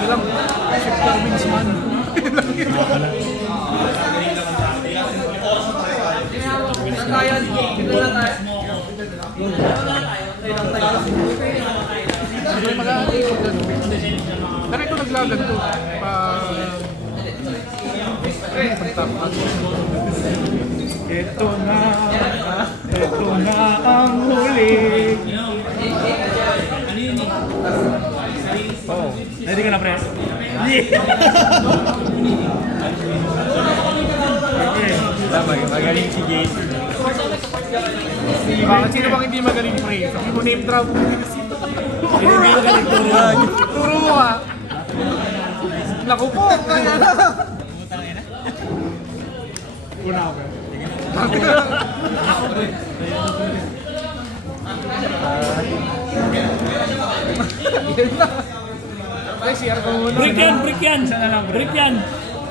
Bilang sector wings man. Dami ko naglagan to. Ito na ang huli. Oh, ready ka na, pre? Magaling si Jason. Bakit sino bang hindi magaling, pre? Sabi mo name drop. Sino hindi magaling turuan? Turo mo ka. Naku po. Una ako. Break yan, break yan! Break yan!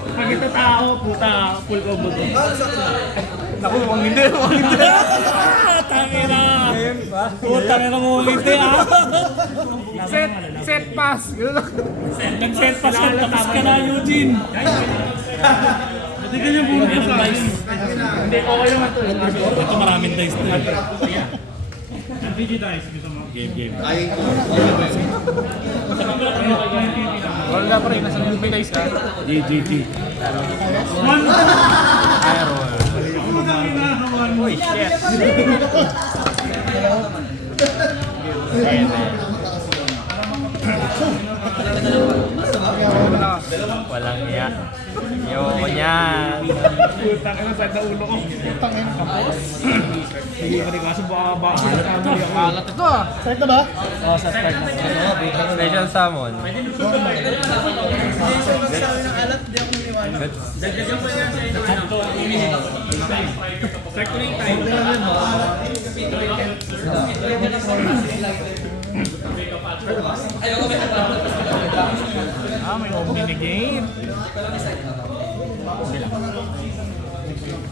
Pag ito tao, puta, full combo to. Naku, mukhang hindi. Tangina! Tangina mo hindi ah! Set pass. Nag-set pass ka, tapos ka na, Eugene! Hindi ganyan puro sa hindi, okay naman to. Ito maraming dice to. VG dice, gusto mo? Game. Wala pa rin, nasa may dice ka. GG. Uy, shit. Walang iya. Ayoko niyan. Putang ina, sa ulo ko. Putang ina, kapos. Hindi ka rin kaso baka kalat ito ah. Start na ba? Oo, sa start na. Special summon. May opening game.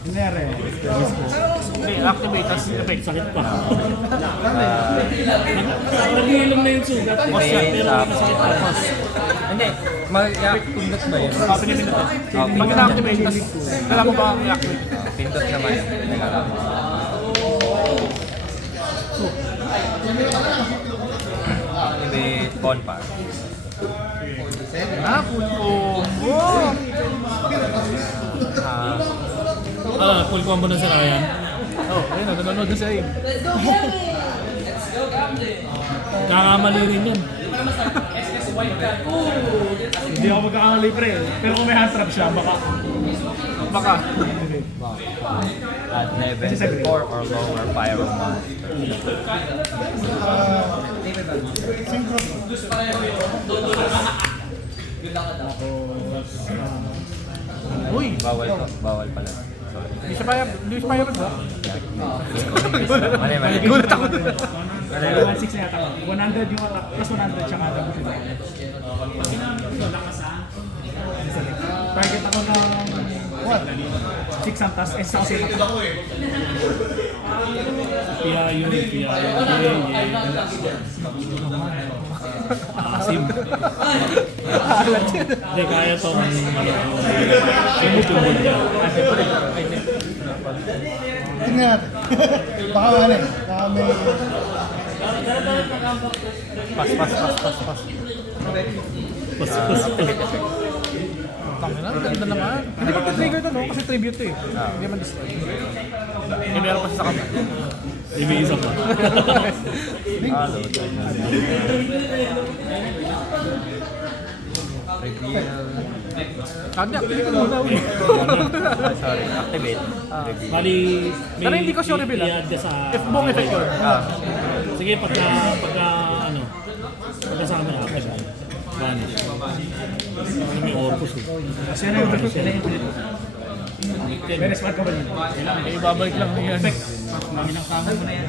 Nere. Hindi, activate as effect. Sakit pa. Nag-iilom na yung sugat. Pero masakit pa. Hindi. Mag-pindot ba yun? Pindot ito. Pag na-activate, tas alam mo ba ang i-activate? Pindot naman. Activate pawn pass. Full combo! Full combo na si Ryan. Oh, ayun na, nanonood na siya eh. Kakamali rin yan. Hindi ako magkakamali pre. Pero kung may hand trap siya, baka. At level 4 or lower pyro monster. Uy! Bawal to. Bawal pala. Sorry. Hindi siya payag ba? Mali. Gulat ako dun. 1.6 na yata. 100 yung attack. Plus 100 siya kada mo siya. Target ako ng 6 ang taas. S ako siya attack. Piyayon. Asim. Hindi, kaya to. Sumutulog niya. Tingnan natin. Baka ano eh. Baka may... Pass. Tangina, ganda naman. Hindi pa trigger to no? Kasi tribute to eh. Hindi man destroy. Hindi meron pa siya sa kamay. May isa pa. Kanya, pili ko muna ulit. Sorry. Activate. Bali, Pero hindi ko sure reveal i-add ka sa... F-bomb effect yun. Sige, pagka sa amin, vanish. May Orcus eh. Siya na yung May respond ka ba dito? Ibabalik lang yan. Dami ng kamo mo na yan.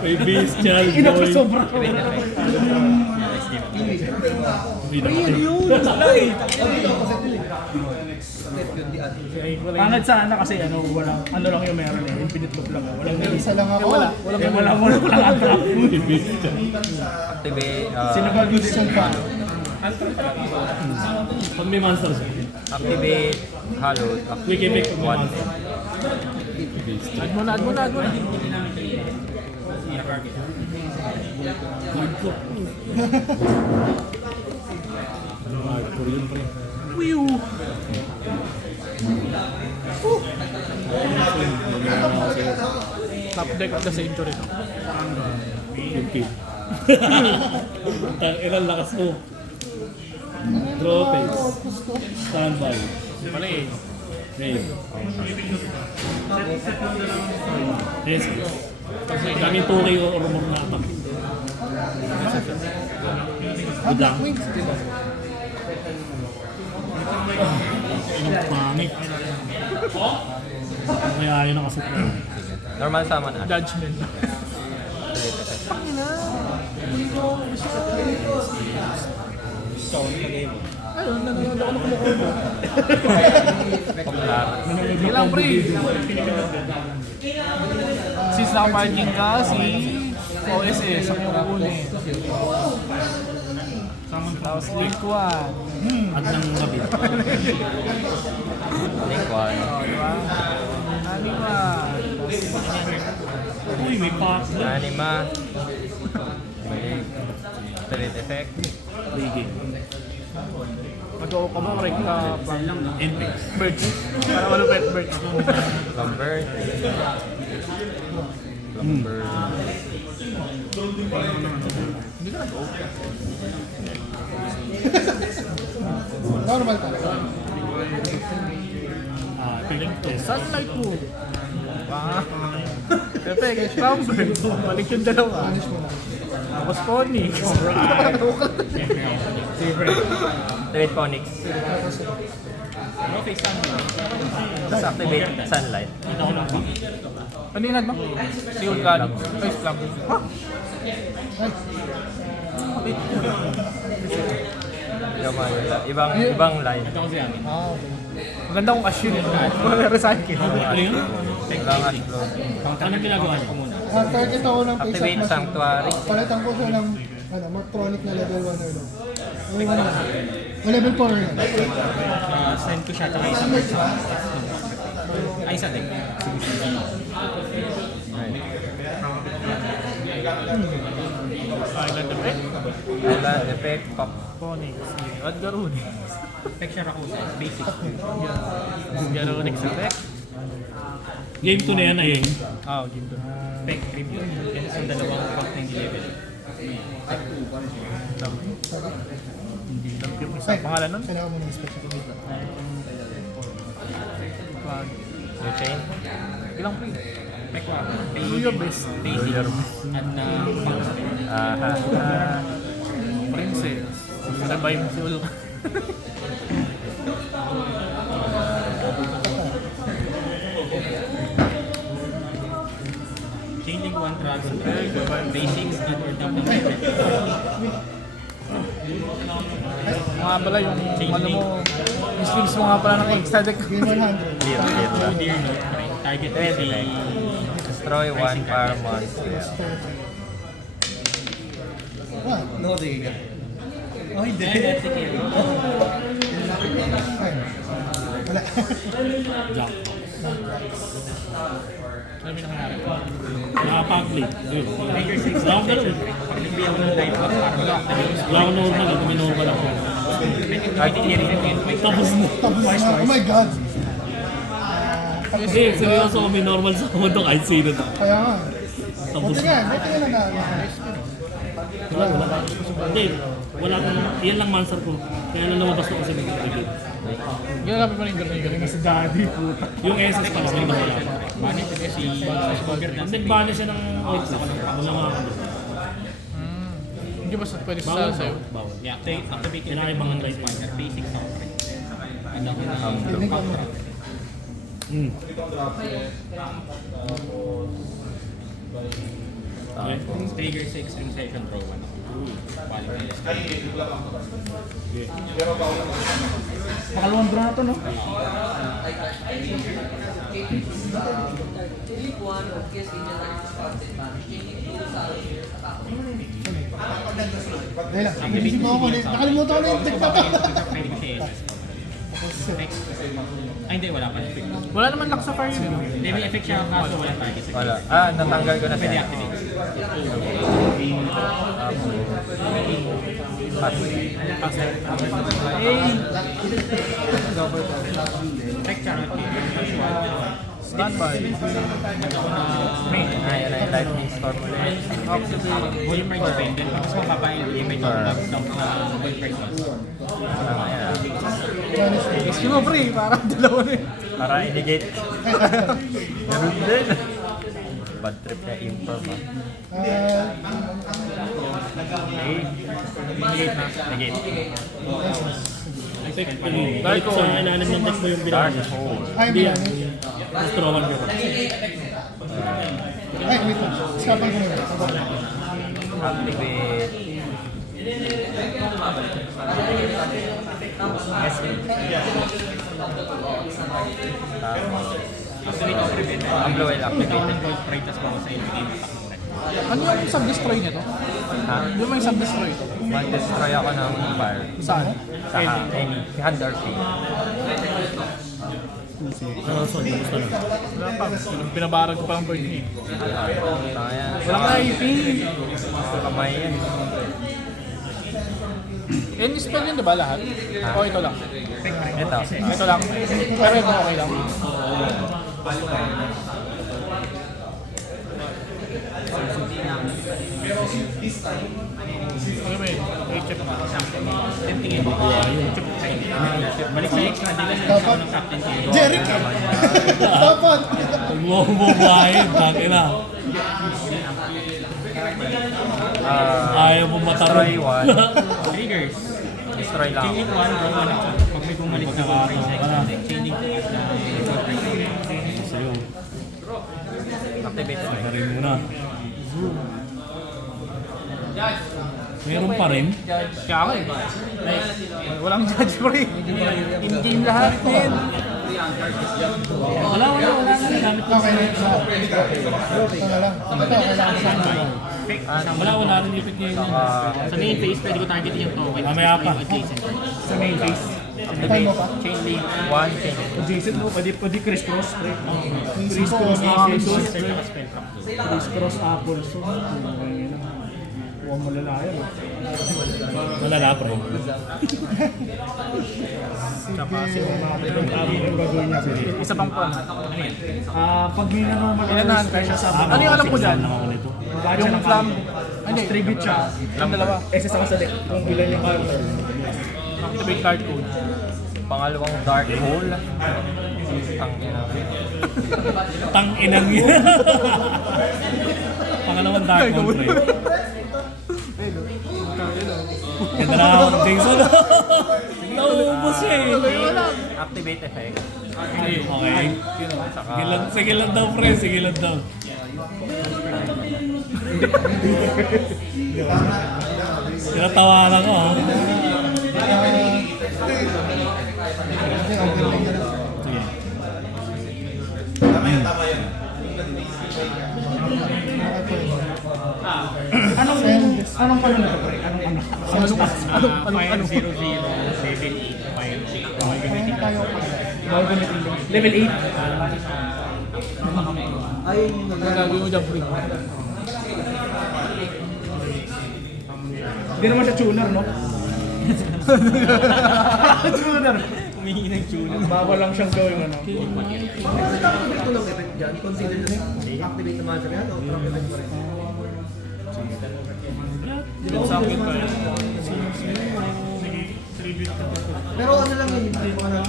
May bestial Ina pa boy. sobra. Pangit sana kasi ano, walang, ano lang yung meron eh, infinite loop lang. Walang Isa lang ako. walang attrap. Activate, Sinabag yun Gusto pa. Pag may monsters, activate Halo. quick effect pag may One. monster. Add mo na. Hardcore yun pre. Wiw! Top deck of the century. 15. Ang ilang lakas mo. Draw face. Standby. Mali eh. Main. Yes. Kami 2K or more na attack. Good lang. Ang pangit. May ayaw na kasi. Normal summon Ash. Judgment. Ayun, nanonood ako ng kumukuha. Popular. Hindi lang pre. Since nakaparking ka, si OSS ang yung kukunin. Tapos link 1. At ng gabi. Link 1. Diba? Anima. Uy, may pack na. Anima. Balik. Spirit effect. Liging. Mag-o ka ba? Correct ka. Index. Bird. Para malupit bird. Lumber. Lumber. Hindi ka nag-o. Normal talaga. Piling to. Sunlight mo. Perfect. Scramble. Balik yung dalawa. Punish mo na. Tapos Pony. Activate Phoenix. Tapos activate Sunlight. Paninag mo? Siul ka. Face lang. Ha? Ibang line. Ah, okay. Maganda kong cash yun. Recycle. Ano yun? Ibang Ash Flow. Anong ginagawa niyo? Target ako ng face Activate up Sanctuary. Palitan ko siya ng Mortronic na level 1 or low. Level 1 na. O level 4 or low. Send ko siya. Tsaka isang ay isa din. Island effect. Island effect. Pop. Pony. At Garuni. Effect siya ako sa basic. Garuni effect. Game 2 na yan, ayeng. Game 2. Effect review. Yan sa dalawang pang 90 level. Sa pangalan nun? Kailangan mo ng special dito. New chain. Ilang pre? Do your best. Basic. At na Aha. princess. Survive soul. Changing one transfer, basics, and or double effect. Mga pala yung ano mo, yung skills mo nga pala ng extra deck. Game 100. Clear lang. Target Event effect. Destroy one power monster. Ah, Oh, hindi. wala. Jack. Ano yung nangyari? Nakapag-play. Yun. Trigger 6 Wala akong ganun. Pag nagbiyaw ng life box, parang wala. Wala akong normal. Kung may normal ako. Tapos na. Tapos na. Oh my God. Hindi, seryoso kung may normal sa mundo kahit sino na. Kaya nga. Tapos Buti na. nga. Buti nga na. Wala. Hindi. Wala akong, yan lang monster ko. Kaya lang lumabas ko kasi may gagawin. Ginagawa pa rin galing na si Daddy. Yung SS pa lang, wala pa. Manit kasi si Bogger na. Nag-ban siya ng wait lang. Wala nga ako. Hindi ba sa pwede Bawal sa sa'yo? Bawal. Yeah, activate Kailangan ibang right basic sound. Feeling ko mo. Trigger 6 and second row 1. Makalawang draw na to, no? Dahil lang, inisip mo ako. Nakalimutan ko na yung TikTok. Pwede kasi effect. Ay hindi, wala pa effect. Wala naman lock sa fire yun, no? Hindi, may effect siya kaso wala target. Wala. Natanggal ko na Pwede siya. activate. Effect charge. Standby. Ayan na yung lightning storm ulit. Volume range dependent. Tapos mapapa-limit yung lockdown na volume range. Ayan. Gusto mo, pre, parang dalawa na yun. Para i-negate. Ganun din. Bad trip na improv ah. Negate. Dahil ko, inaanap ng text mo yung Dark hole. Ay, may ano. Stroman ko. Ay, wait lang. Iskapan ko muna. Activate. Yes. Ang blow will activate. Gold Freitas ko sa in-game attack. Ano yung sub-destroy nito? Ha? Yung may sub-destroy ito? Mag-destroy ako ng fire. Saan? Sa any hand or feet. Wala pa. Pinabarag ko pa ang bird niya. Ayan. Walang IP. Sa kamay yan. Any spell yun, diba lahat? O ito lang? Ito. Ito lang. Pero ito okay lang. Okay, may check mo. Tingin mo. Balik sa extra, di lang Dapat. ng captain ko. Jeric! Dapat! Bumahin, takin na. Ayaw mo Destroy matarong. one. Triggers. Destroy lang. Chaining 1, draw 1 ako. Pag may bumalik na gold range extra, chaining 2 at gold range. Sa'yo. Activate. Parin mo na. Meron pa rin. Kaya nga eh. Walang judge pre. In-game lahat din. Wala na gamit ko. Okay na yun. Ito na lang. Ito, kailangan sa Wala rin ipit niya yun. Sa main phase, pwede ko targetin yung token. Mamaya pa. Adjacent. Sa main phase. Time mo pa? Chain link. One chain. Adjacent mo, pwede criss-cross pre. Yung Criss-cross apples. Spell from. Criss-cross apples. Huwag malalayo. Malala pre. Tsaka si Omar, yung gagawin niya. Isa pang pan. Pag may normal na special sa ano yung alam ko dyan? Yung flam, hindi, tribute siya. Yung dalawa. SS ako sa deck. Kung ilan yung card. Activate card code. Pangalawang dark hole. Ang ina. Tang inang yun. Pangalawang dark hole pre. Ganda na ako ng Jason. Naubos siya eh. Activate effect. Okay. Sige lang daw pre, sige lang daw. Tinatawanan ko ha. Sige. Anong ano na to pre? Anong Fire 0, 0, 7, 8, fire 8. Kaya na tayo pa. Level 8. Gagawin mo dyan pre. Hindi naman siya tuner, no? Tuner. Humingi ng tuner. Bawal lang siyang gawin, ano? Sa akin pa yun. Pero ano lang yun, hindi mo na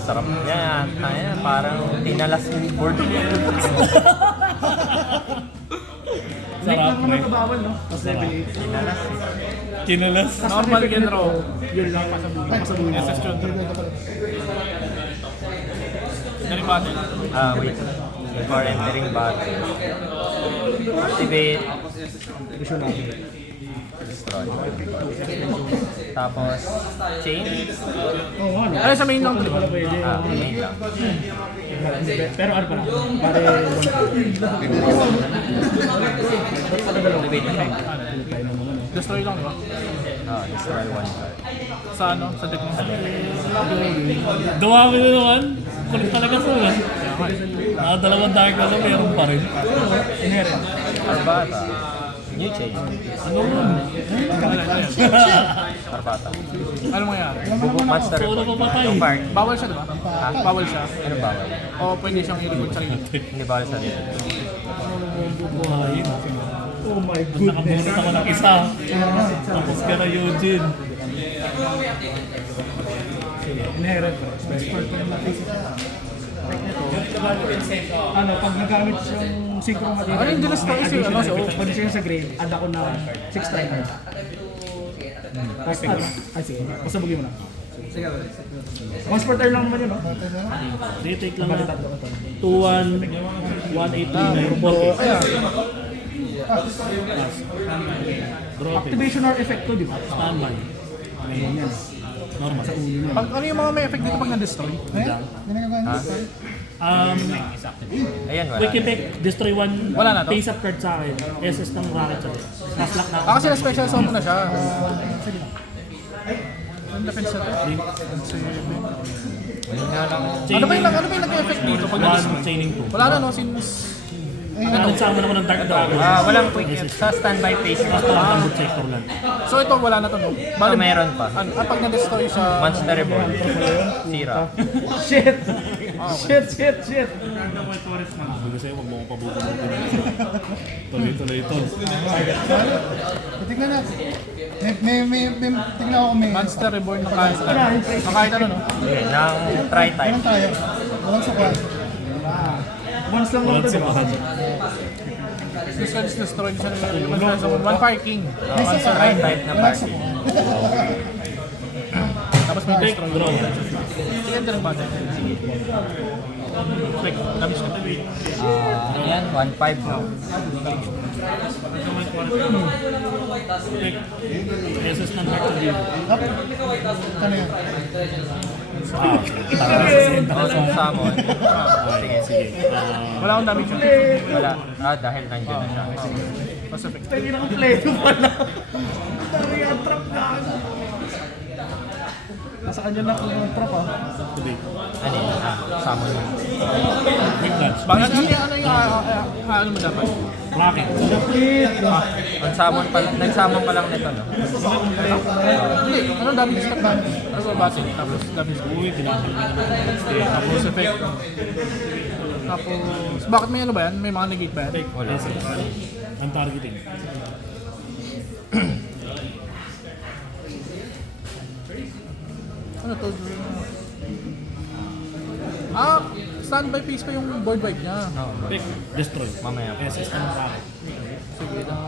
Sarap niya. Ayan, parang tinalas yung board. Sarap pre. Bawal, no? Tinalas. Kinalas. Normal gen raw. Yun lang pasabuhin. Ay, Pasabuhin. SS Ito pala. Entering battle. Wait. Before entering battle. Activate. Destroy. Tapos, chain. Oo, ano? Ano sa main lang to, di ba? Pwede. Main lang. Pero ano pala? Pare, Activate effect. Destroy lang, di ba? Destroy one card. Sa ano? Sa deck mo. dumami na naman. Kulit talaga sa mga. Dalawang dark na lang, meron pa rin. Inherent. Arbata. New chain. Ano yun? Arbata. Ano mangyayari? Bubuk monster. Solo papatay. Yung part. Bawal siya, di ba? Ha? Bawal siya. Ano bawal? O pwede siyang i-record sarili. Hindi bawal sa rin. Buhayin. Oh my Nakabunot ako ng isa. Tapos ka na Eugene. Inherent. Ano, pag nagamit yung synchro material. Ano yung dinas tayo siya? Ano siya? Pwede siya sa grade, add ako na 6 striker. Tapos ano? Ay sige, pasabugin mo na. Once per turn lang naman yun, no? Retake lang na. 2-1, 1-8-3-9, 4 Draw activation or effect to, di ba? Standby. Ngayon yan. Normal. Sa ulo yan. Pag ano yung mga may effect dito pag na-destroy? Ayan, wala. Quick effect, destroy one Wala na to? face up card sa akin. SS ng rocket sa akin. Last lock na ako. Kasi na-special summon na siya. Ang defense na to. Wala nga lang. Ano ba yung nag-effect dito pag na-destroy? One chaining 2. Wala na no, since... Nagsama ako ng Dark Dragon. Walang quick sa standby phase. Basta lang ng sector lang. So ito wala na to no? So, meron pa. Ano, pag na-destroy siya... Monster Reborn. Sira. Shit! Shit! Sabi ko sa'yo, huwag mo akong pabuto. Tuloy-tuloy ito. Tignan natin. Tignan ako may... Monster Reborn na kahit ano. Na kahit ano no? Okay, nang try type. Meron tayo. Walang sukat. Once lang naman ito, di ba? This one is destroyed siya ng One Fire King. Monster try type na party. Tapos may Take, destroy. draw. Sige, ito ng bata. Click, damage ka. Ayan, 1-5 now. SS ng Dark Dragon. Ano yan? Summon. Sige. Wala akong damage. Wala. Dahil nandiyan na siya. Pacific. Hindi na play pala. Dari ang trap na. Nasa kanya na ang trap ah. Ano yun? Summon. Big dance. Bakit ano yung ano mo dapat? Rocket. Nag-summon pa lang nito, no? Hindi, anong damage step ba? Ano ba base? Tapos damage step. Uy, tinakal ka naman. Tapos effect. Tapos, bakit may ano ba yan? May mga negate ba yan? Wala. Ang targeting. Ano to? Standby phase pa yung board wipe niya. Pick, destroy. Mamaya pa. SS ng rocket. Sige na.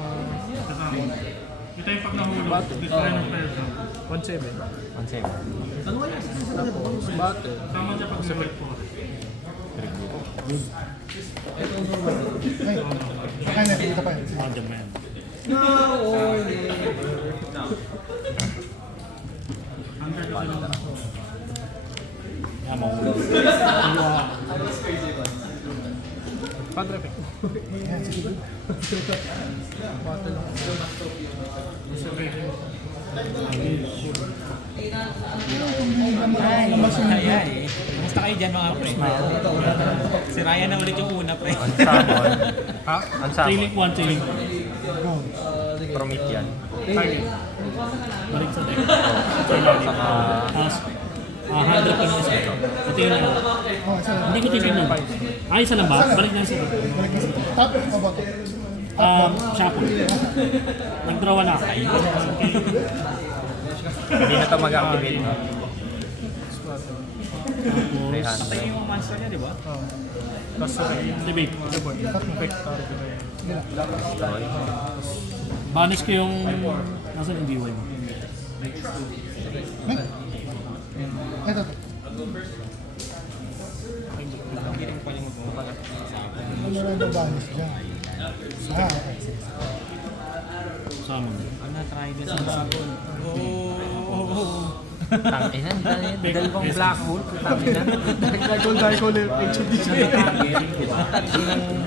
Ito yung pag nahulog. Battle. Destroy ng player. 1-7. 1-7. Tapos battle. Tama siya pag may po. Kaya na, dito pa yan. Random man. Yan, mahulog. Padre effect. Battle. Basta kayo dyan mga pre. Si Ryan na ulit yung una pre. Unsummon. Ha? Unsummon. Chailing 1, chailing. Promethean. Balik sa deck. Saka... Tapos, 100 pa niya sa ito. Ito yun lang. Oh, isa lang. Hindi ko titignan. Ay, isa lang ba? Balik na sa ito. Balik na sa top o bottom? Shuffle. Nag-draw na ako. Hindi na ito mag-activate, no? Tapos, Patay yung mga monster niya, di ba? Tapos activate. effect. Destroy. Banish ko yung... Nasaan yung DY mo? Ito. na rin babanis dyan. Ah, okay. Sama. Na-try din sa sabon. Tangina, dalawang black hole. Tangina. Dark hole, HD siya.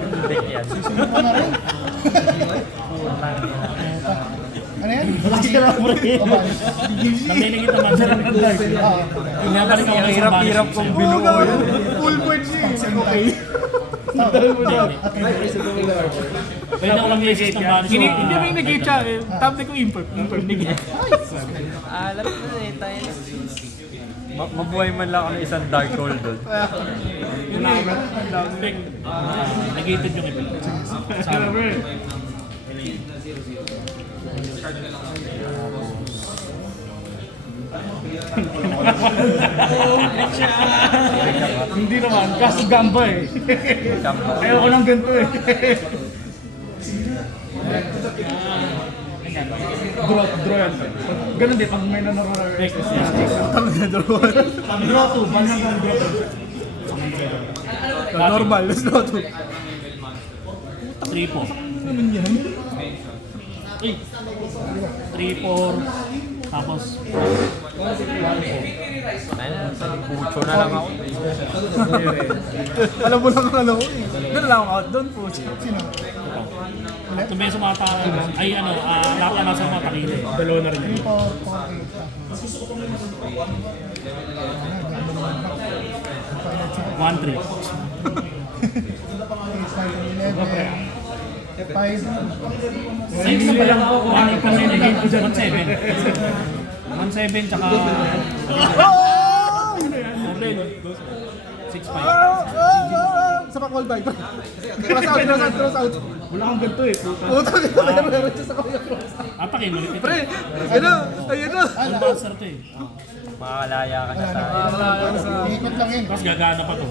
Hindi yan. Susunod ko na rin. Ano yan? Wala sila pre. Babanis. Naminig ito man sa nagdag. Ah, Pinabalik ako sa Hirap-hirap kong binuo yun. Full point siya. Okay. Pwede ako lang i-assist ng body. Hindi ba yung nag-gate siya? Tapos ko imperf. Nag-gate. Alam mo na eh, tayo. Mabuhay man lang ako isang dark hole doon. Yun na. Negated yung iba. Sana bro. Hindi naman, kaso gamba eh. Kaya ako lang ganito eh. Draw yan. Ganun din, pag may nanarara. Tama na draw. Pag draw 2, ban hanggang draw 2. Normal, let's draw 2. 3-4. Naman yan? 3-4. Tapos, Ayun, pucho na lang ako. Alam mo lang ano ko eh. Doon lang ako out, doon po. sino? kung may sumata, ay ano, lahat na nasa mga takili. Dalawa na rin yun. 3, 4, 4, 8. 8, 5, 11. 5. Save na pala ako. 1 pa rin naging ko dyan. 1-7 tsaka... 6-5. Sa pa-call by. Cross out. Wala kang ganito eh. Puta ka meron siya sa kanya cross out. Atakin ulit ito. Pre, ayun na. Ang bouncer to eh. Makakalaya ka na tayo. Ikot lang yun. Tapos gagana pa to.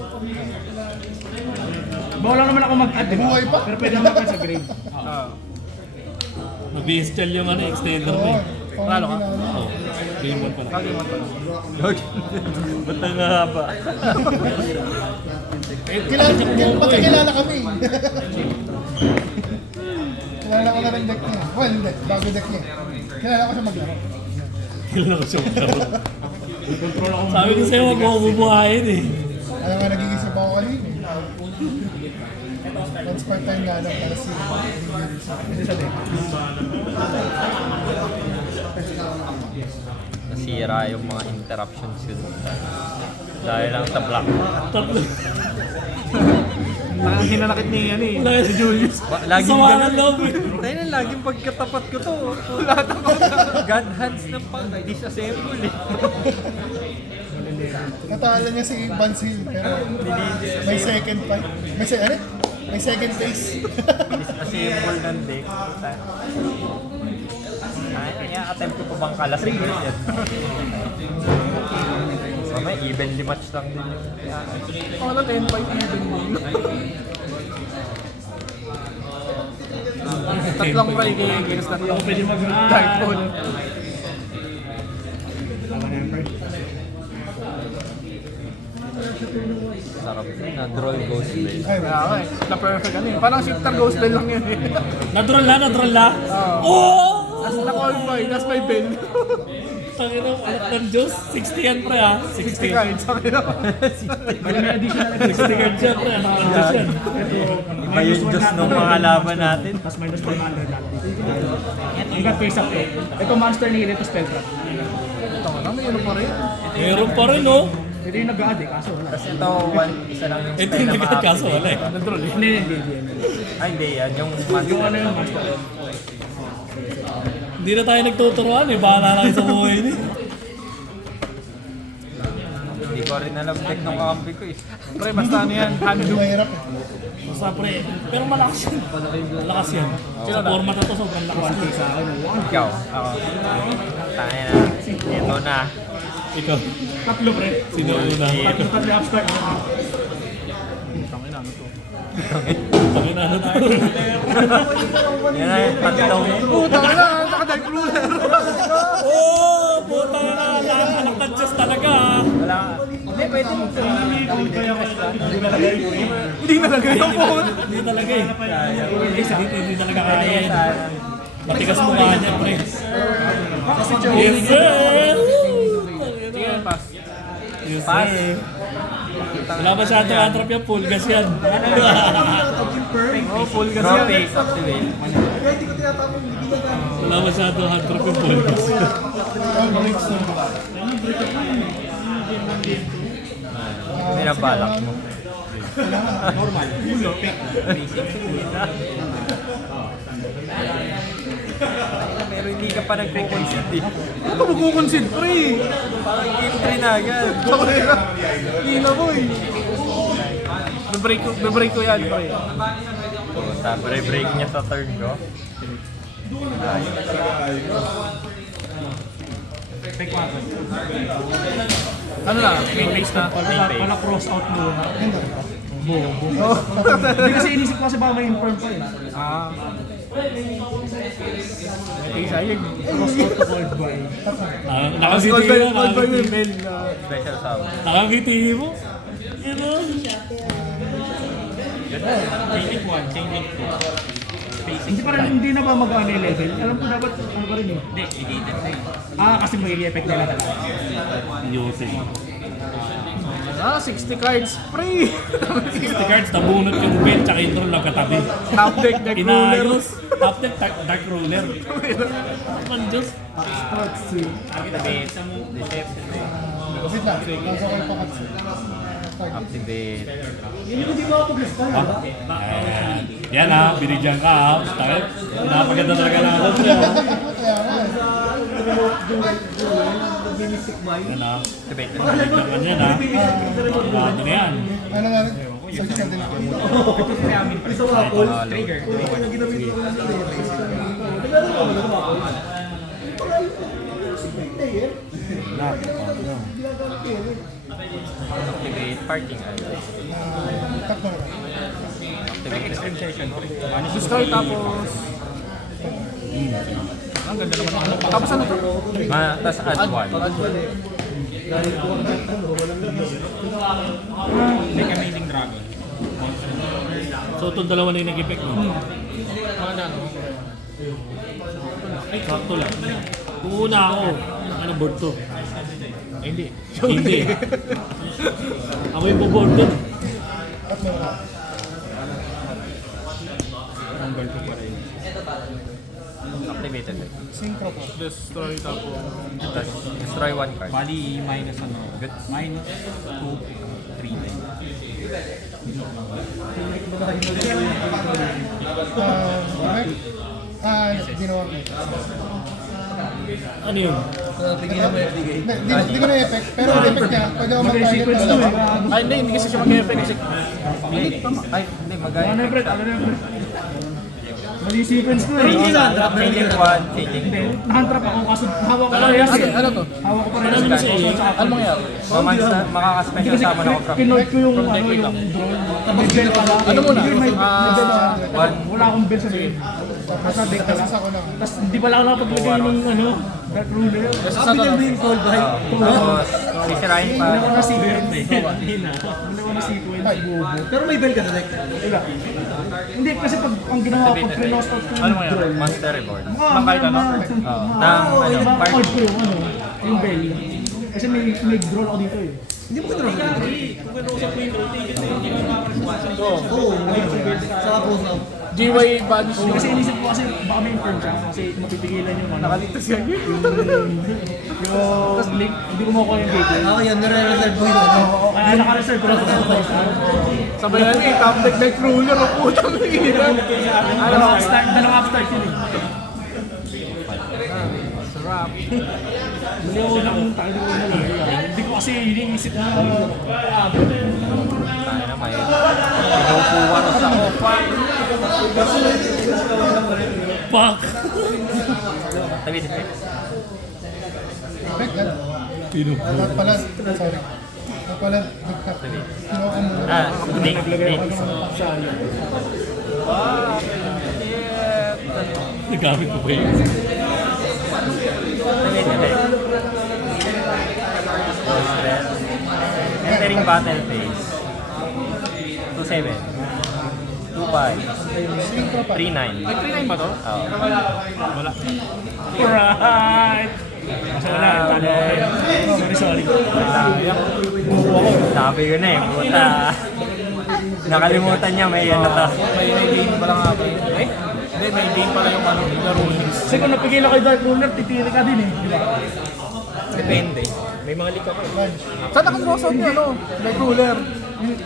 Bawal lang naman ako mag-add eh. Buhay pa. Pero pwede naman ka sa grade. Mag-BSTL yung ano, extender mo eh. Lalo ka? Oo. Game 1 pala. Ba't ang haba? Pagkakilala kami. Kilala ko na rin deck niya. Well, hindi. Bago deck niya. Kilala ko siya maglaro. Kailan ako siya magkaroon. Sabi ko sa'yo, wag mo ako bubuhayin eh. Alam nga, nag-iisip ako kanina. Once part time nga lang para si Nasira yung mga interruptions yun. Dahil lang sa black. Tatlo. Ang hinanakit ni ano eh. Si Julius. Laging Sama ganun. ng loob eh. Tayo na, laging pagkatapat ko to. God hands na pag-disassemble eh. Natalo niya si Vance Hill, pero may second pa. May second phase. Disassemble ng deck. Ay, kaya attempt ko pa bang kalasin yan. May evenly match lang din yung... Ako na 10-5 even din. Tatlong Friday against tatlong Pwede mag-ride. Dark Hole. Sarap din na draw ghost bell. Ay, Kaya ako eh. Na perfect ano eh. Parang shifter ghost bell lang yun eh. Nadroll na. Oh! Tapos na-call by, that's my bell. Tangina, alat ng Diyos. 60 yan pre ha. 60 60. cards, okay na. May additional 60 cards yan pre. Ang Diyos yan. Iba yung Diyos ng mga laban natin. Tapos minus 100 natin. Hanggang face up to. Ito monster ni Ito Spellcraft. Ito na, may ano pa rin. Meron pa rin oh. Ito yung nag-add eh, kaso wala. Tapos ito, isa lang yung Ito spell yung na nag-add kaso ma-activate. wala eh. Nadroll eh. Hindi. Ay, hindi yan. Yung Yung monster. ano yung monster. Hindi na tayo nagtuturuan eh. Bahala lang sa buhay ni. Hindi ko rin alam deck ng kakampi ko eh. Pre, basta ano yan, handle. mahirap eh. Basta pre. Pero malakas yan. Malakas yan. Sa format na to, sobrang lakas. Ikaw. Ako. Tayo na. Ito na. Ikaw. Tatlo pre. Sino una? Tatlo abstract. Tangina ano to? Yan na yung tatlong. Puta ka na, naka-dark ruler. Oh! Puta na! Anak ng Just talaga ah. Wala. Hindi, pwede mo. Hindi nalagay ang phone. Hindi talaga eh. Hindi talaga kaya yan. Matigas mukha niya, pre. Yes, sir! Sige, pass. Yes, sir. Wala masyadong atrap yan, full gas yan. Oh, full gas Draw yan. face, activate. Wala masyadong atrap yung full gas. Binabalak mo. Pero hindi ka pa nagre-concede eh. Ano ka magkukonsid? Pre! Parang game 3 na agad. Hindi na boy. Bebreak ko yan, pre. Tapos break niya sa turn ko. Ano na? Main base na. Pala cross out mo. Hindi kasi inisip ko kasi baka may inform pa eh. Ah. May sayang. Cross out to cold boy. Nakangiti Cold boy, mo, cold boy nakangiti. yung mail na. Special sound. Nakangiti mo. Yun o. Changing 1, changing 2. Hindi pa rin, hindi na ba mag-ano yung level? Alam ko dapat, ano pa rin eh. Hindi, negated na eh. Ah, kasi may effect nila talaga. Yosin. Ah, 60 cards free! 60 cards, nabunot yung bed, tsaka yung drone nagkatabi. Top deck, deck ruler. Inayos. Top deck, dark ruler. Man, Diyos. Activate. Decep. Wait lang, nasa ko pa kasi. Activate. Yan ha, binigyan ka ha. Takit, pinapaganda talaga na ako. Kaya nga. Yan ha. Activate. Binigyan ka niyan ha. Ano na yan? Ano nga, search ka din ako. Trigger. Activate parking island. Takbo na. Activate Extreme session. Destroy tapos... Ang ganda naman ang tapos ano to? Tas add 1. Like Amazing Dragon. So itong dalawa na yung nag-effect mo. Sakto lang. Kung una ako, ano board to? Hindi. Hindi. Ako yung board to. Activated. Synchro po. Destroy tapos... Tas destroy 1 card. Bali, minus ano. Good. Minus 2, 3. Ginawa ko. Ano yun? Hindi ko na effect, pero ang effect niya, pwede ako mag-target Sequence na to lang. eh. Ay, hindi kasi siya mag-effect kasi... Ay, hindi. Magaya. Ano yung Brett? Ano yung Brett? Mali sequence to eh. Changing 1. Changing Hindi, 2. nahantrap ako kasi hawak ko parehas eh. Ano to? Hawak ko parehas Ano sa iyo? Ano mangyari? Makaka-special summon ako from Pinoy ko yung ano yung drone. Bell pala. Ano muna? Wala akong bell sa bell. Nasa deck ka lang. Tapos ako lang. Tapos hindi pala ako nakapaglagay ng ano, dark ruler. Sabi niya being called by. Tapos, sisirain pa. Wala ko na sequence eh. Wala ko na sequence. Bobo. Pero may bell ka sa deck? Wala. Hindi kasi pag ang ginawa ko pag pre-lost out ko yung drone. Monster Reborn. Kahit ano? Nang ano, party. Card ko yung bell. Kasi may draw ako dito eh. Hindi mo ka-draw dito? GY badge. Kasi inisip ko kasi baka may intern siya kasi mapipigilan yung ano. Nakalitas yan yun. Tapos link, hindi ko makuha yung gateway. Ako yan, nare-reserve ko yun. Kaya naka-reserve ko lang sa sabay yan eh, top deck deck ruler ang putang ina. Dalawang upstart yun eh. Sarap. Mali ako ng tayo ko na lang. Hindi ko kasi iniisip na Tayo na may pinupuwaros ako. Fuck! Tabi defect. Effect, yan. Dapat pala, sorry. Dapat pala, kinuha ko muna. Link. Nagamit mo ba yun? Tabi defect. entering battle phase. 2-7. 2-5. 3-9. Ay, 3-9 ba to? Oo. Wala. Alright! Kasi wala, talo ako kayo. Sorry. Sabi ko na eh, puta. Nakalimutan niya may ano to. May game pala nga ba yun? Eh? Hindi, may game pala yung ano, laro niya. Kasi kung napigil ako kay Dark Ruler, titiri ka din eh. Di ba? Depende. May mga lika pa. Saan nakadraw sa niya, no? Like ruler.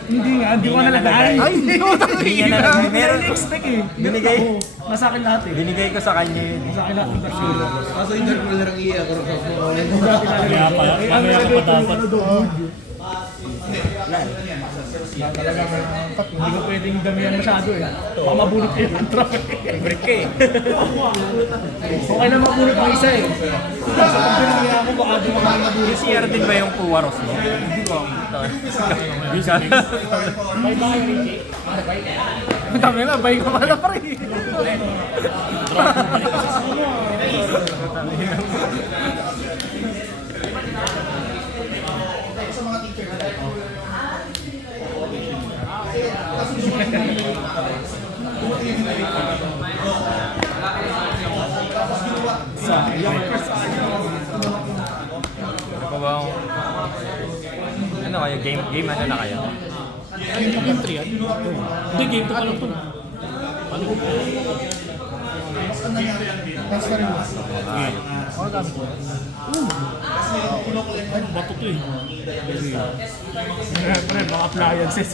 Hindi nga, hindi ko nalagay. Ay, hindi ko Hindi niya na, Hindi meron, ko expect eh. binigay, Nasa akin lahat eh. binigay ko sa kanya yun. Nasa akin lahat ng Dark Ruler. Kaso yung Dark Ruler ang iya ko rin sa Kaya pa, Ang nilagay ko yung ano doon. Hindi ko pwedeng damihan masyado eh. Baka mabunot kayo ng traffic. Break ka eh. Okay na mabunot ng isa eh. Kasi pag binigyan ako, baka di mabunot. Yung CR din ba yung Puwaros mo? Hindi ko. Ang dami na, bay ko pala pre. Ano ba ang... Ano kayo? Game ano na kayo? Game 3 yan? Hindi, game 2 pa lang to. Next pa rin mo. Ano gamit ko? Ay, bato to eh. Pre, mga appliances.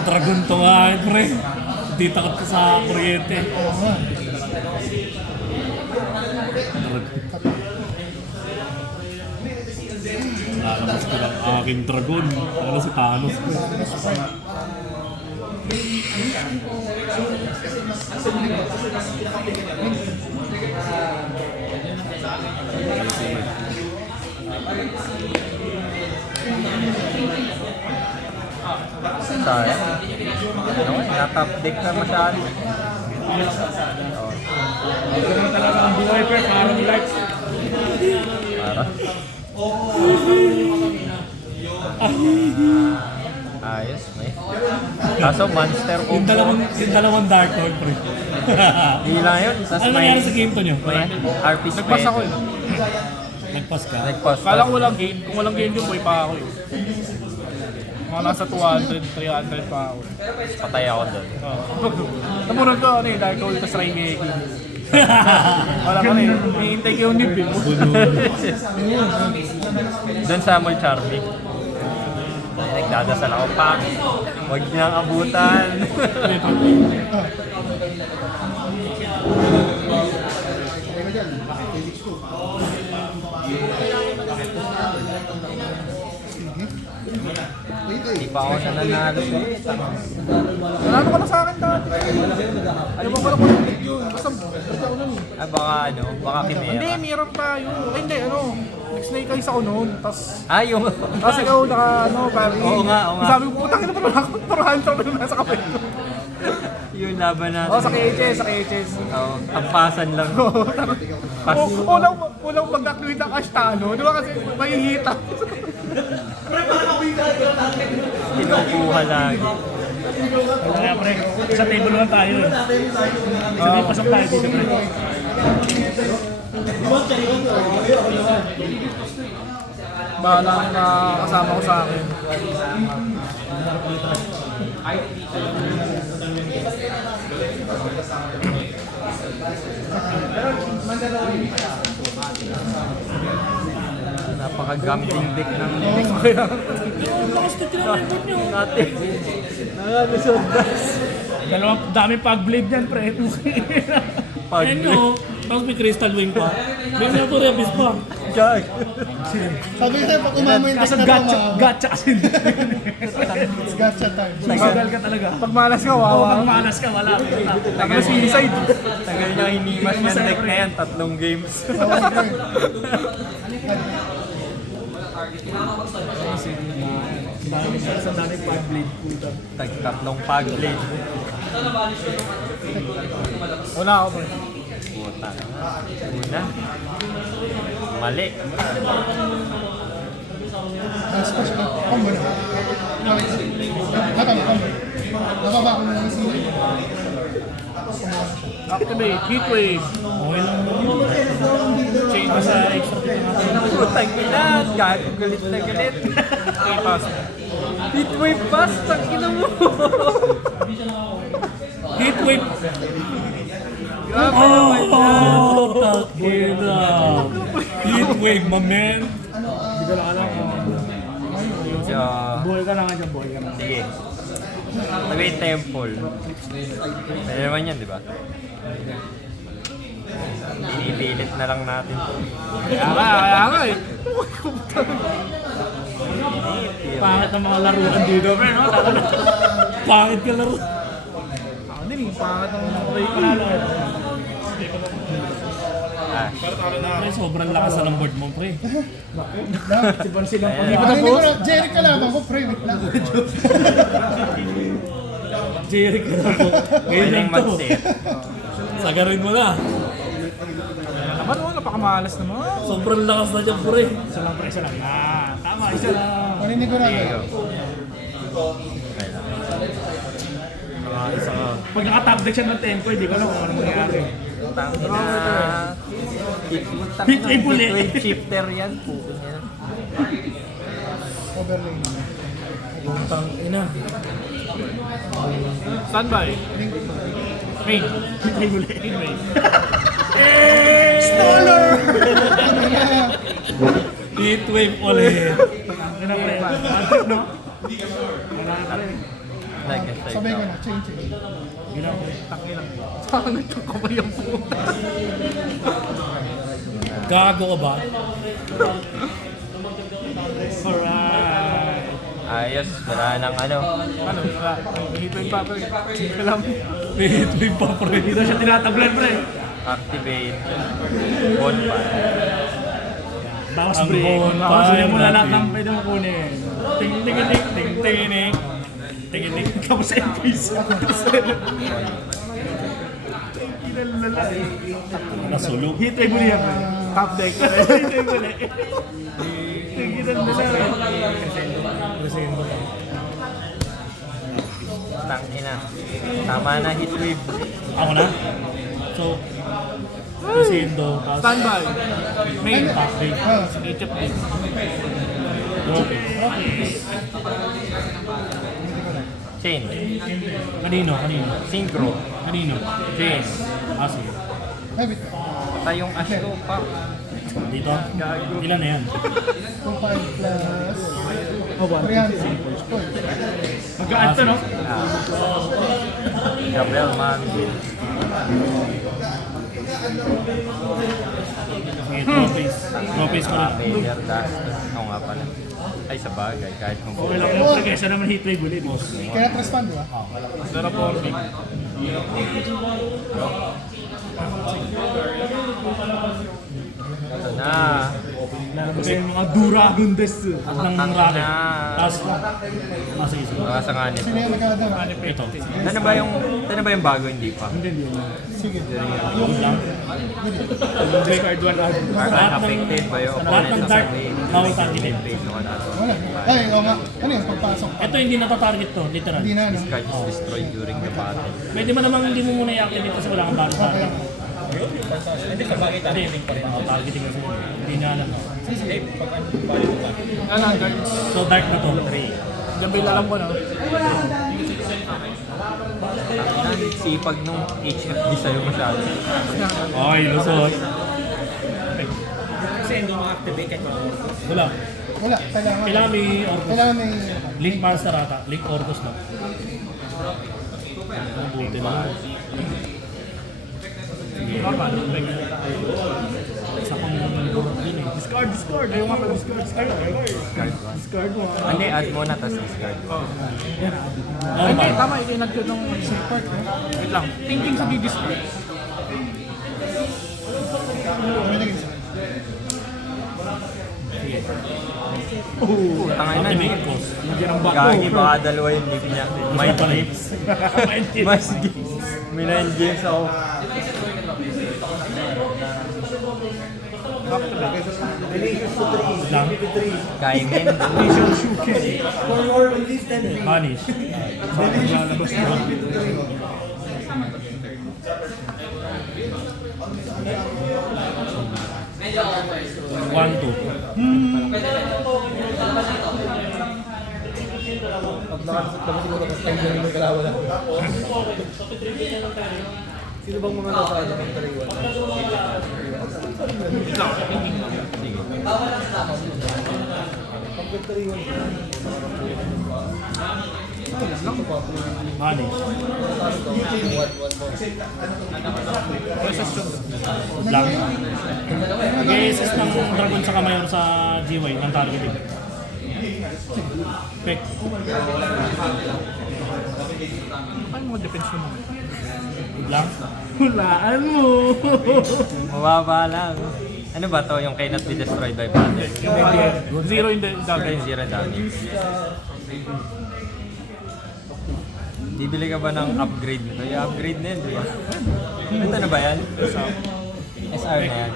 Dragon to nga eh, pre. Hindi takot ka sa kuryente. Oo nga. Lalabas ko lang aking dragon. Ano si Thanos? Sayang. Ano nga, natop deck na masyado. Ganun talaga ang buhay pre, parang lights. Para. Ayos, may. Kaso monster Yung combo. dalawang Dark Lord pre. Hindi lang yun. Tapos Ano may nangyari sa game to nyo? may RP Nagpas ako eh. Nagpas ka? Nagpause. Kala ko walang game. Kung walang game yun, boy pa ako eh. Mga nasa 200, 300 pa ako. Patay ako doon. Namunod ko ano eh, dahil ko ito sa Raingeki. Wala ka na eh. Hihintay ko yung nib eh. Doon sa Mall Charming. Nagdadasal ako, pak. Huwag niyang abutan. Hindi pa ako siya nanalo. Nanalo ka na sa akin dati. Ano ba pala ko yung video? Basta ako nun eh. Ah, baka ano, baka Hindi, Chimera. mirror tayo. Ay hindi, ano. Nag-snake kayo sa noon. Tapos Ah, yung... ikaw naka ano, parang Oo nga, oo nga. Sabi ko, utang ina pa naman ako. Hunter na nasa kape ko. yung laban natin. Oh, sa KHS, sa KHS. Oo, tampasan lang. Pas. Unang mag-activate ang Ashtano, di ba kasi mahihita. Kinukuha lagi. Kaya pre, sa table lang tayo eh. Sige, pasok tayo dito pre. Bahala na kasama ko sa akin. Napaka-gambling deck ng natin. Nakakasod das. Dalawang dami pag-blade yan pre. Pag Tapos may crystal wing pa. May Natura Abyss pa. Gag. Sabi ko sa'yo, pag umama yung Kaso deck na to, gacha kasi. it's gacha time. Susugal ka talaga. Pag malas ka, Oo, wawa. pag malas ka, wala. Tagal na suicide. Tagal niya hinimas yung deck na yan, 3 games. Sa dami pag-blade. Tatlong pag-blade. Wala ako ba? Puta. Una. Mali. Splash ka. Combo na. Combo. Nababa ko muna si... Activate, heat wave. Okay lang mo. Change sa extra dito natin. Putang ina, galit na galit. Okay, pass. Heatwave pass, tangina mo. Heatwave! Oh! Takina! Heatwave, my man! Hindi ko lang alam kung... So, Buhay ka na nga dyan, buhay ka na. sige. Sabihin temple. Pwede naman yan, di ba? Pinipilit na lang natin to. Kaya nga eh. Pangit ang mga laruan dito, pre, no? Pangit ka laro. Ako din, pangat ang play ko lalo eh. Ah, Pre, sobrang lakas na ng board mo, pre. Si Bonsin ang Ayan. pang... Hindi ko na, Jerry kalaban ko, pre, wait lang. Jerry ka na po. Ngayon lang pwedeng to. mag-save. Sagarin mo na. Naman mo, napakamalas naman. Sobrang lakas na dyan, pre. Isa lang, pre, isa lang. Ah, tama, isa lang. Maninig ko na. Sige, go. Isa ka. Pag naka-top deck siya ng tempo, hindi ko alam kung ano mangyayari. Tangina. Heatwave ulit. Heatwave shifter yan. Puto niya. Overlay. Puntang ina. Standby. Main. Heatwave ulit. Heatwave. Heatwave ulit. Ano pre? Antik, no? Wala na pre. Like a Sabay ko na, change. Ginaw pre. Taki lang. Saan nagkakamay ang puta? Gago ka ba? Alright. Ayos, wala nang ano. Ano? Wala. Heatwave pa pre. Alam. Heatwave pa, pre. Dito siya tinataglan pre. Activate. Bonfire. Bawas Ang break. bonfire Bawas mo na lahat natin. ng pwede mo kunin. Ting ting ting ting ting ting. Ting ting. Tapos sa NPC. Kinalala eh. Nasulog. Heatwave ulit yan. Top deck. Heatwave ulit. Kinalala. Tangina. Tama na heatwave. Ako na? So, Crescendo, tapos Standby. Main. Patrick, Egypt din. Rope. Chain. Kanino? Synchro. Kanino? Chain. Sige. Habit. Patay yung Ashto pa. Dito? Ilan na yan? 2.5 plus... Oh, 300. Magkaan to, no? Gabriel Man. Sige, trophies. Trophies ko rin. Vader Dustin. Oo nga pala. Ay, sa bagay. Kahit kung Okay lang mo. Kesa naman heatwave ulit. Kaya respond, di ba? Sarap po. ito na. Lalabas yung mga Duragon Death. At ng Tangina. racket. Tapos, sige, sige. Mga sa nganin. Sino yung nagkakadama? Ito. Ano ba yung bago hindi pa? Hindi. Sige. Yung lang. Discard one out. Unaffected ba yung Lahat opponent ng sa dark, main? bawal targeted. Wala. Ay, oo nga. Ano yun? Pagpasok. Ito hindi natatarget to, literal. Hindi na, no? Card is destroyed during the battle. Pwede mo namang hindi mo muna i-activate kasi wala kang balance Okay. target. Hindi, targeting kasi. Hindi na alam. Ano ang guards? So dark na to. Gabriel alam ko, no? Ang sipag nung HFD sa'yo masyado. Okay, lusot. Kasi hindi ma-activate kahit Wala. Wala. Kailangan. Kailangan may Orcus. Kailangan may... Link Master ata. Link Orcus lang. Mabuti na lang. Isa pang din eh. Discard. Ayaw nga pala discard. Discard mo. Hindi, add mo na, tapos discard. Ay, hindi. Tama. Ikinag yun ng support. Wait lang. Thinking sa di-discard. May lagay sa... Tangay na, Activate cost. Nandiyan ang back. Gagi, baka dalawa yung league niya. Mind pala yun. games. Mas games. May 9 games ako. Lang. Kaimin. Vanish. Lalabas na. 1, 2. Pag nakasat kami siguro kasi tayo ganun yung kalaban natin. Sino bang mga nasa ano ng taliwan? Pag taliwan Vanish. Lang. Mag-i-assist ng Dragon sa Kamayor sa GY ng targeting. Pek. Ano mo defense mo naman? Lang. Hulaan mo. Mababa lang. Ano ba to? Yung cannot be destroyed by battle. Zero in the Ito yung zero damage. Bibili ka ba ng upgrade nito? Yung upgrade na yun, di ba? Ito na ba yan? SR na yan.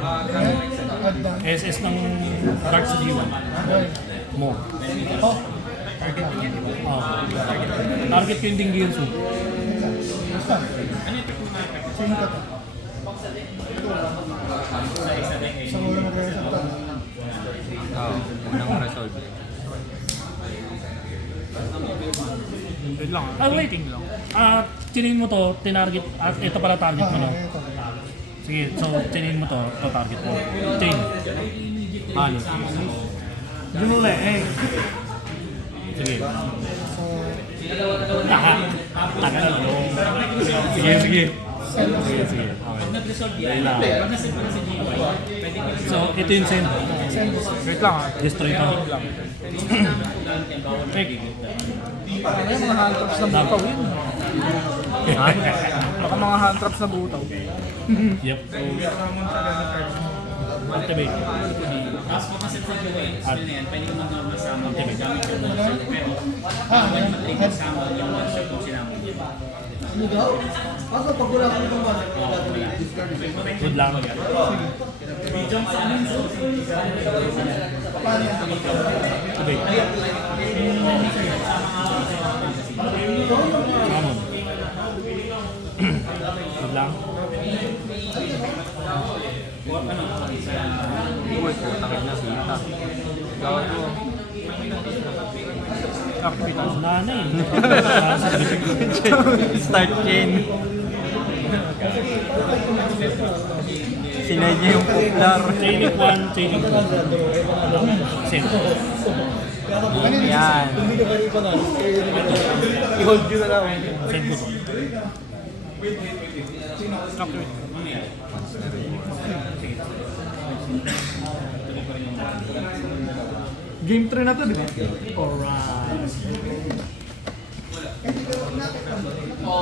SS ng Dark sa GY. Mo. Oh, Target ko yung Dingirsu. basta. Sino ka to? Isang oras magre-reset ka. Oo, unang resolve. Wait lang. Wait. Lang. Chinin mo to, tinarget, at ito pala target mo, no? Ito. Sige, so chinin mo to target mo. Chain. Ano? Junule, eh. Sige. Taga na lang. Sige. Okay. So, ito yung send. Wait lang ha. Destroy to. Fake. Ano yung mga hand traps na butaw yun? Baka mga hand traps na butaw. Yep. Activate. Tapos makaset sa GUI, skill na yan, pwede ko mag-normal summon gamit yung one-shot. Pero, when mag-trigger summon yung one-shot kung sinamon yun. Ano daw? Kaso pag wala ko itong one, Good lang. Activate. Summon. Good lang. Uy, putang ina, sita. Gawin ko. Nanay. Start chain. Sinay niya yung poplar. Chaining 1, chaining 2. Same. Yan. hindi na kanina na. I-hold yun na lang. Same ko to. Game 3 na to, di ba? Alright.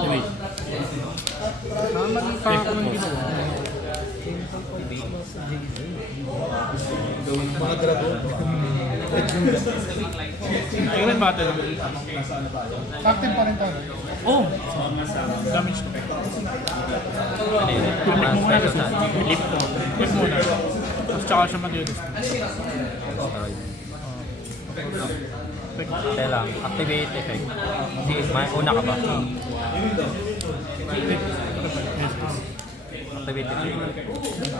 Wait. Mali pa ako ng ginawa. Mga dragon. Kailan battle? Active pa rin tayo. Oh! Damage to. Click mo muna kasi. Lift ko. Lift muna. Tapos tsaka siya mag-reduce. Kaya lang, activate effect. Sige, una ka ba? Activate effect.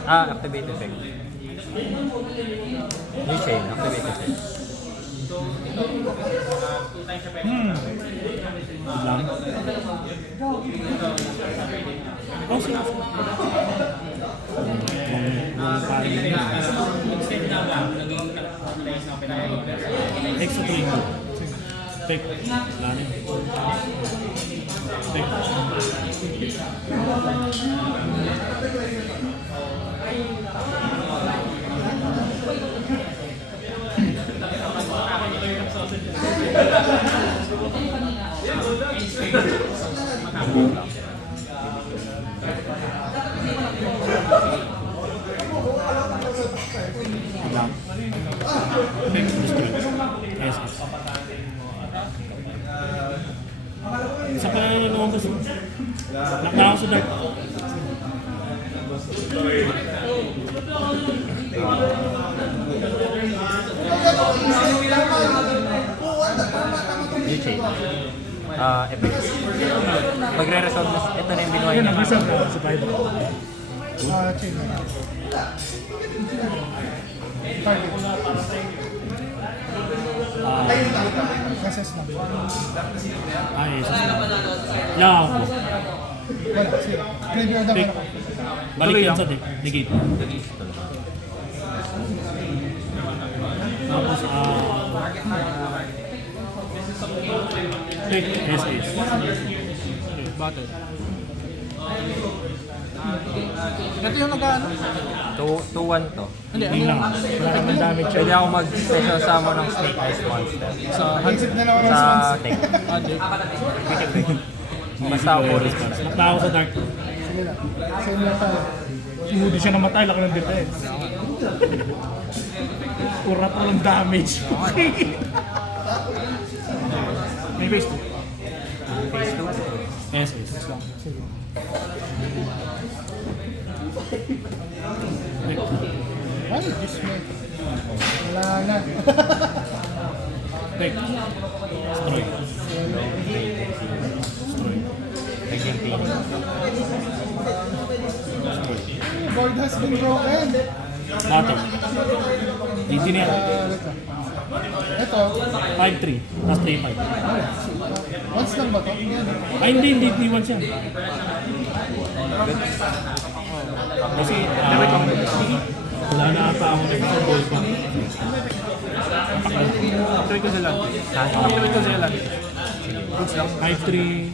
Activate effect. New chain, activate effect. Lang. Oh, sige. Extra 3 mo. Take. Lanin. Take. Lang. Yes. Sa pinanunod ko, nakakasunod. chain. Effects. Magre-resolve na, ito na yung binuhay Yun, niya. nag-resolve na sa Fido. Chain. Target. Assess lang. Ay, isa sila. Yaw. Wala, sige. Graveyard ang Take. ano ko. Balik yan sa deck. Negate. Tapos, take. SS. Battle. Ito yung nag-ano? 2-1 to. Hindi, ano Yun lang. yung Wala naman damage siya. Pwede ako mag-special summon ng Snake Eyes Monster. sa Isip na naman ang Sa response. deck. Magic? Basta ako response. Nakta ako sa dark. Sige na. Same lang tayo. Hindi siya namatay. Laki ng defense. Kurat walang damage. May base 2. Phase 2. SS. Ay, Diyos mo. Wala na. Take. Destroy. Destroy. Naging team. Board has been broken. Battle. Engineer. Ito, 5-3. Tapos 3-5. once lang ba ito? Ay, hindi once yan. Kasi, wala na ata ako sa ball pa. Activate ko sila. Activate ko sila. 5-3.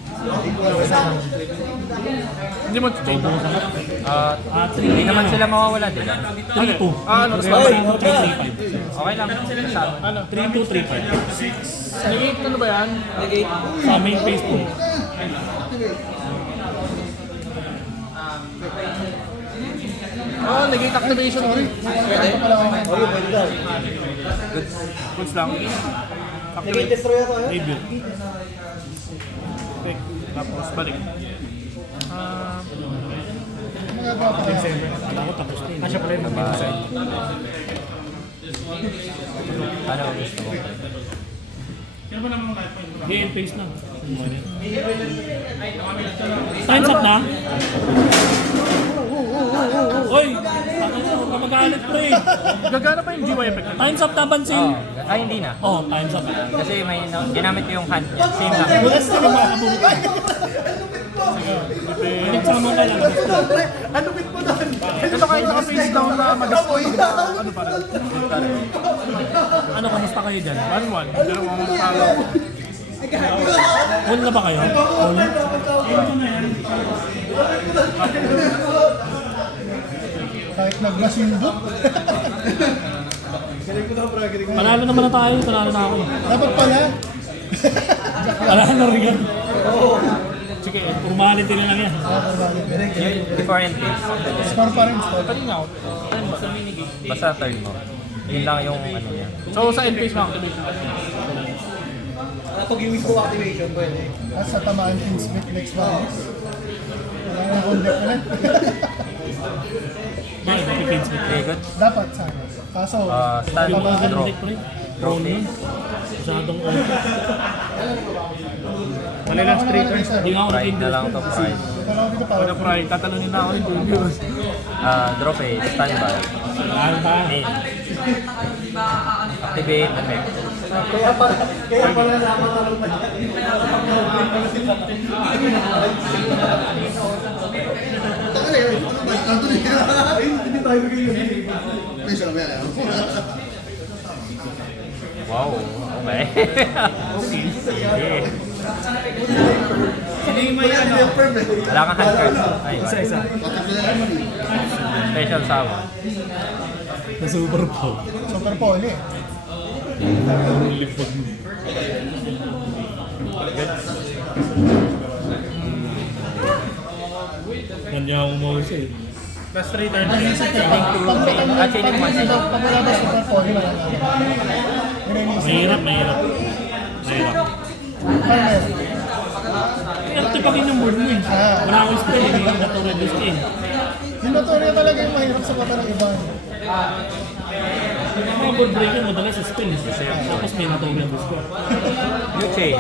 Hindi mo change. Bobo sa Hindi naman sila mawawala, di ba? 3-2. Ano? 3-5. Okay lang. Kasama. Ano? 3-2, 3-5. Negate ano ba yan? Sa main phase 2. Oh, negate activation. Ito pala ako. Goods lang. Activate. Review. Okay. Tapos balik. Magagawa pa kaya. Ako tapos na yun. Kasya pala yung mag-inside. Ano ang gusto mo? Game phase na. Time's up na? Oy! Huwag ka magalit, pre! Gagana pa yung GY effect. Time's up na, Bansin! Ay, hindi na. Oh, time's up. Kasi may ginamit ko yung hand niya. Same lang. Bukas na naman makabulot. Nagsama ka lang. Ito kahit naka-face down na mag-destroy. Ano pa rin? Ano, kamusta kayo dyan? 1-1. Dalawang talo. All na ba kayo? All? Kahit nag-masindo. Panalo naman na tayo. Panalo na ako. Dapat pala. Panalo na rin yan. Sige, formality na lang yan. Before end phase. Score pa rin. Score. Palinaw. Basta turn mo. Yun lang yung ano niya. So sa end phase mo activation. Pag yung mismo activation, pwede. At sa tamaan Team Smith next round. Wala nang condeck ulit. Bakit? Defense mo. Okay, good. Dapat sana. Kaso, Stand, babahan. draw. Draw na yun. Masyadong all. Wala lang streaker. Hindi nga ako Pride na lang to, pride. Pero dito pa. Wala pride. Tatalunin na ako yung reviews. Draw phase, standby. Ano ba? Main. Activate effect. Kaya pala nakatalong pa dyan. Taka na yun. Ano ba? Tanto niya. Hindi tayo bigay yun. Please, alam mo yan. Wow, okay. Wala kang hand card. Ay, Isa-isa. special summon. Na super po. Super poly. Lipod mo. Ganyan ako mouse eh. Last 3 turns. Chaining one. Pag wala ba super poly, wala na. Mahirap, mahirap. Mahirap. Parang Pero tipagin yung board mo eh. Wala akong spell eh. Hindi na to reduce eh. Yung notorya talaga yung mahirap sa mata ng iba. Yung mga board breaker madalas sa spin. Tapos may natawag yung gusto. Yung chain.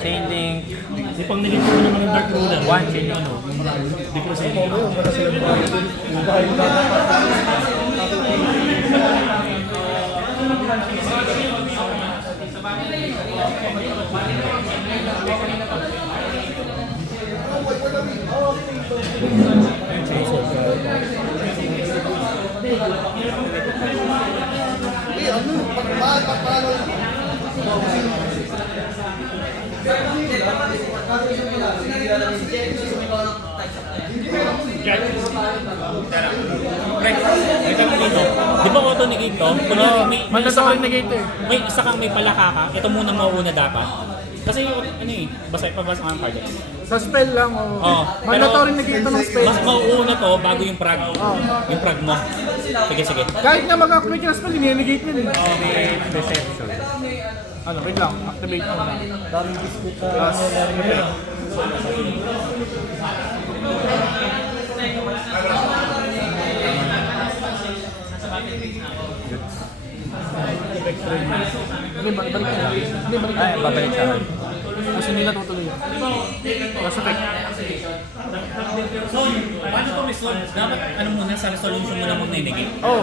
Chain link. Yung pang nilito ko naman ng Dark Ruler. One chain yung ano. Hindi ko sa May tanong dito. Di ba auto negate to? Kunyari, may isa kang negate eh. may isa kang may palakaka, ito muna mauuna dapat. Kasi yung ano eh, pabasa ka ng card. Sa spell lang o... Oo. Mandatory negate to ng spell. Mas mauuna to bago yung prag. Yung prag mo. Sige, sige. Kahit nga mag-activate ka ng spell, ini-negate yun eh. Okay, deception. Ano, wait lang. Activate mo na. Daming biscuit na Plus, effect. Effect trade. Hindi, balik ka na. Hindi, balik ka Ay, na. babalik sa akin. Kasi hindi na tutuloy yun. Plus, effect. So, paano to resolve? Dapat ano muna sa resolution mo na muna negate. Oh,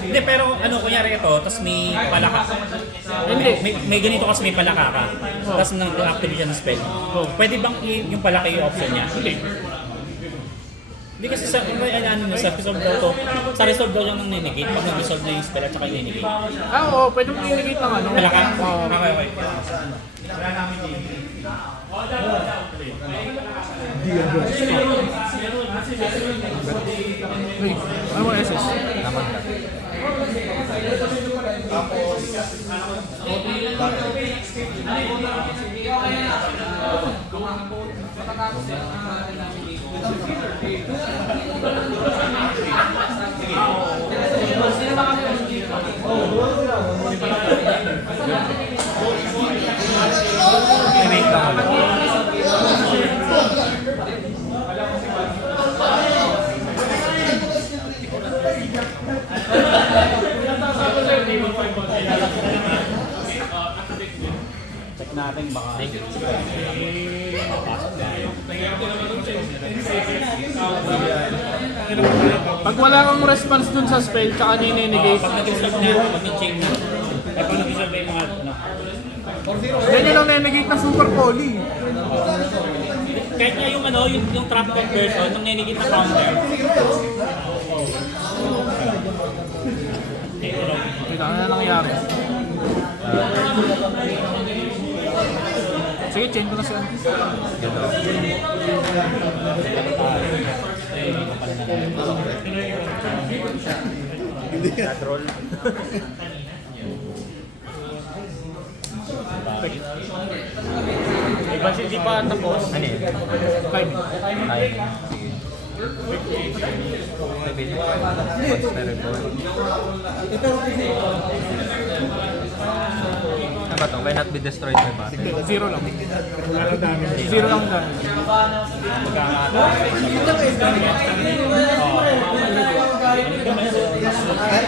Hindi, pero ano, kunyari ito, tapos may palaka. hindi. May ganito kasi may palaka ka. Tapos nag-activate siya ng spell. Pwede bang yung palaka yung option niya? Hindi. Hindi kasi sa resolve daw to. Sa resolve daw lang nang ninegate. Pag nag-resolve na yung spell at saka yung ninegate. Ah, oo, pwede mo i-negate ng ano. Palaka? Oo. Okay, okay. Wait, ano mo SS? Naman ka. May wait lang ulit. Check natin baka. Thank you. Pag wala kang response dun sa spell, tsaka ni-negate. Pag nag-resolve na, pag nag-chain na. Pag nag-resolve na yung mga ano. Yan yung negate ng super poly. Kahit nga yung ano, yung trap conversion, nung ninegate na counter. Wait, ano na nangyari? Sige, chain ko na siya. Control. Iba hindi pa tapos. Ano yun? Five. Timing. Sige. Activate. Monster ball. Ano ba ito? Cannot be destroyed by battle. Zero lang. Zero lang damage.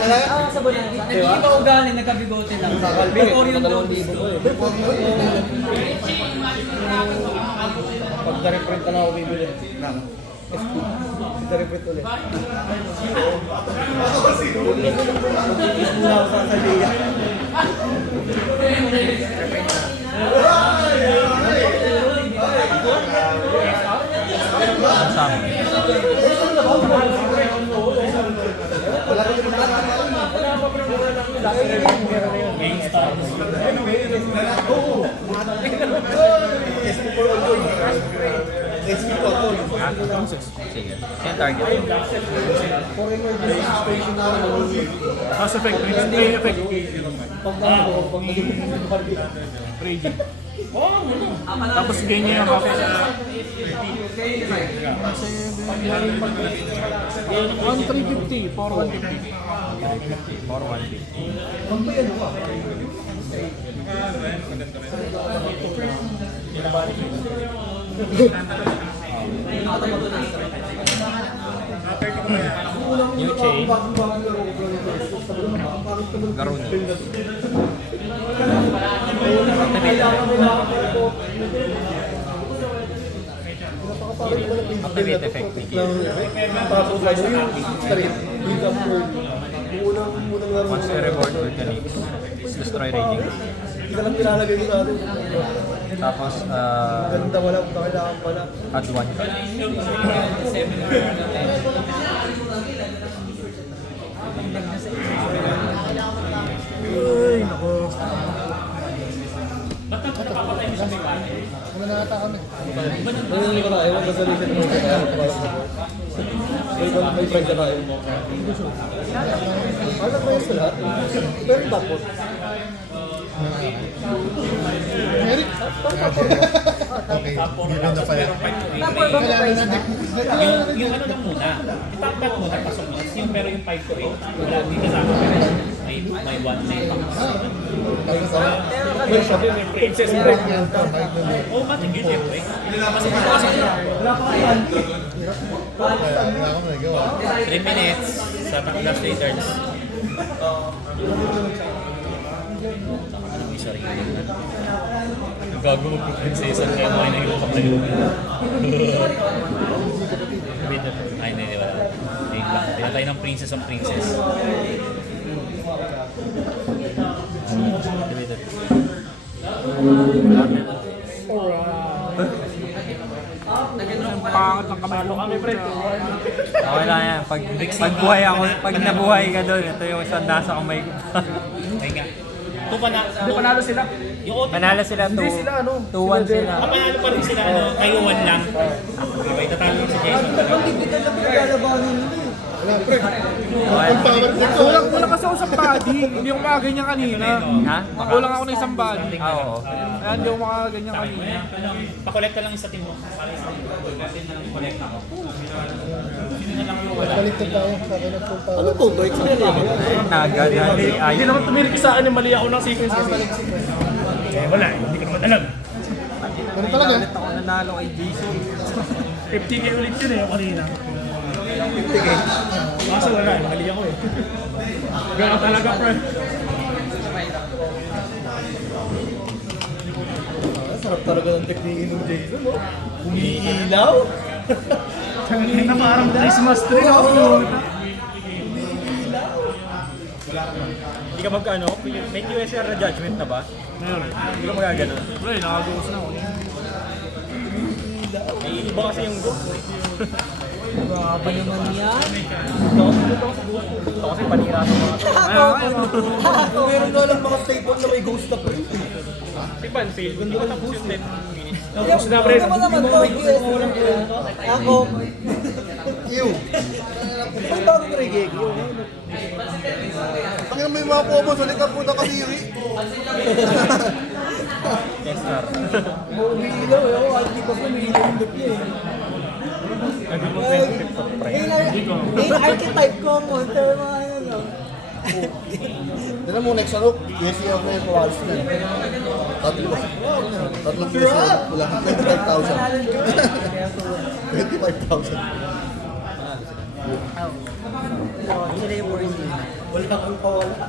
Hindi ba ugali, nagkabigote lang. Before yung doon. Pag na-reprint na ako bibili. Na-reprint ulit. Muna ako sa Salia. Summon. Sige. Yan target. Pass effect, play effect. Raging. Tapos ganyan yung half. 1,350 for 150. 4-1. New Chain. Garuni. Ultimate effect. Tapos ano yung straight, beat up curl. Yung unang laro. Monster Reborn Volcanic. Destroy Raging. Hindi ka lang nilalagay mo sa atin. Tapos, Ganda wala, kailangan pala. add 1 card. Uy, nako. Wala na ata kami. Ano yung tayo? Ang resolution mo kaya may friend ka tayo. Alam mo yun sa lahat? Pero tapos. Eric? Okay, hindi na pala. Kailangan na deck. Yung ano lang muna, yung top cut muna, pasok mo. Yung pero yung 5 to 8, wala, di kasama. May 1 na yung May shop. princess break. Oo, matigil yun eh. Pasok mo kasi Wala akong nagawa. 3 minutes sa last returns. Sorry. Gago mag-princessan kaya mo ay nahihukap na yun. Ay, hindi, wala. Ayun lang. Pinatay ng princess ang princess. Pangit ng kamay mo kami, pre. Okay lang yan. Pag buhay ako, pag nabuhay ka doon, ito yung isang nasa kamay ko. Ayun nga. Ito pa na. Hindi, panalo sila. Yung auto. Manalo sila Hindi sila, ano? 2-1 sila. Panalo pa rin sila. Ano, kayo 1 lang. Okay, tatalo lang si Jason. Wala, pre. Okay. Kulang kasi ako sa body. Hindi ako makaganyan kanina. Ha? Kulang ako ng isang body. Oo. Kaya hindi ako makaganyan kanina. Pakolekta lang sa team mo. Para isang kasi na lang kolekta ko. Sino na lang yung wala. Baliktad tayo. Sa akin ang full power. Ano to? Doy? Sino yan? Naga na. Hindi naman tumirik sa akin yung mali ako ng sequence kasi. Eh wala, hindi ko naman alam. Ano talaga? Ulit ako nanalo kay Jason. FTK ulit yun eh, kanina. Kaso wala, mali ako eh. Gano'n talaga, pre. Sarap talaga ng technique ng Jason, no? Umiilaw? Na parang Christmas tree ako. Hindi ka magkano? May QSR na judgment na ba? Ngayon, Hindi ka magagano. pre, nakagos na ako. May iba kasi yung ghost. Grabe naman yan. Ito kasi panira sa mga to. Meron nga lang mga staple na may ghost na print. Si Banfield, hindi ko tapos yung 10 minutes. Tapos na, pre. Ano naman to? Ako. Ew! Ang bago ka rin, Gegi. Ang may mga pomos, ulit ka puta kadiri. Testar. Umiilaw eh. Ako, hindi pa umiilaw yung dot niya eh. Naging mo 26 of prime. Main archetype ko ang monster mga ano. Dala mo next ano, USCF na yung pawalis na. Tatlong USCF, wala kang 25,000. 25,000. Sila yung worst. Wala kang pawala.